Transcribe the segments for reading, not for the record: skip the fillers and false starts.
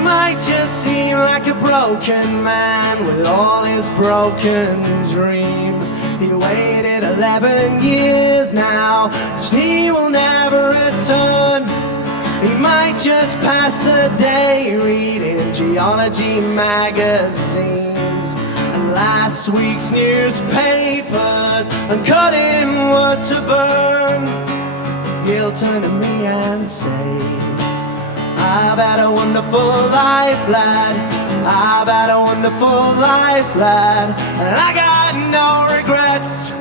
might just seem like a broken man with all his broken dreams. He waited 11 years now, he will never return. He might just pass the day reading geology magazines and last week's newspapers and cutting wood to burn. He'll turn to me and say, I've had a wonderful life, lad. I've had a wonderful life, lad, and I got no regrets.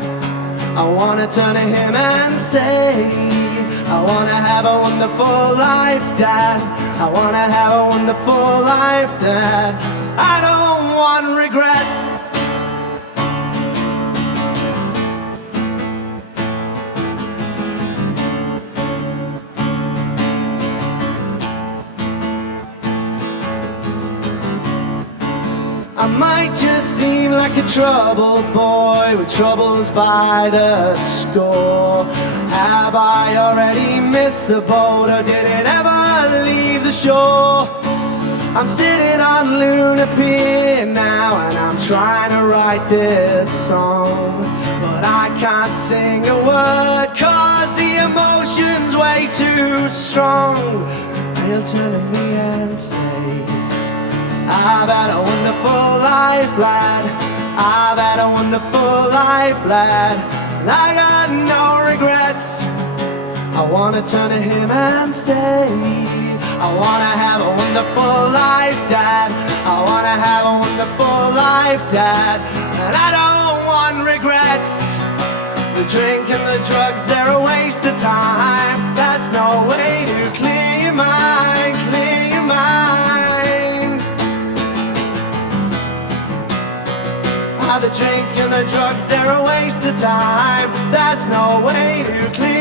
I wanna turn to him and say, I wanna have a wonderful life, Dad. I wanna have a wonderful life, Dad. I don't want regrets. I might just seem like a troubled boy with troubles by the score. Have I already missed the boat, or did it ever leave the shore? I'm sitting on Luna Pier now, and I'm trying to write this song, but I can't sing a word, cause the emotion's way too strong. He'll turn to me and say, I've had a wonderful life, lad. I've had a wonderful life, lad, and I got no regrets. I wanna turn to him and say, I wanna have a wonderful life, Dad. I wanna have a wonderful life, Dad, and I don't want regrets. The drink and the drugs, they're a waste of time. That's no way to clear your mind, clear your mind. The drink and the drugs, they're a waste of time. That's no way to clear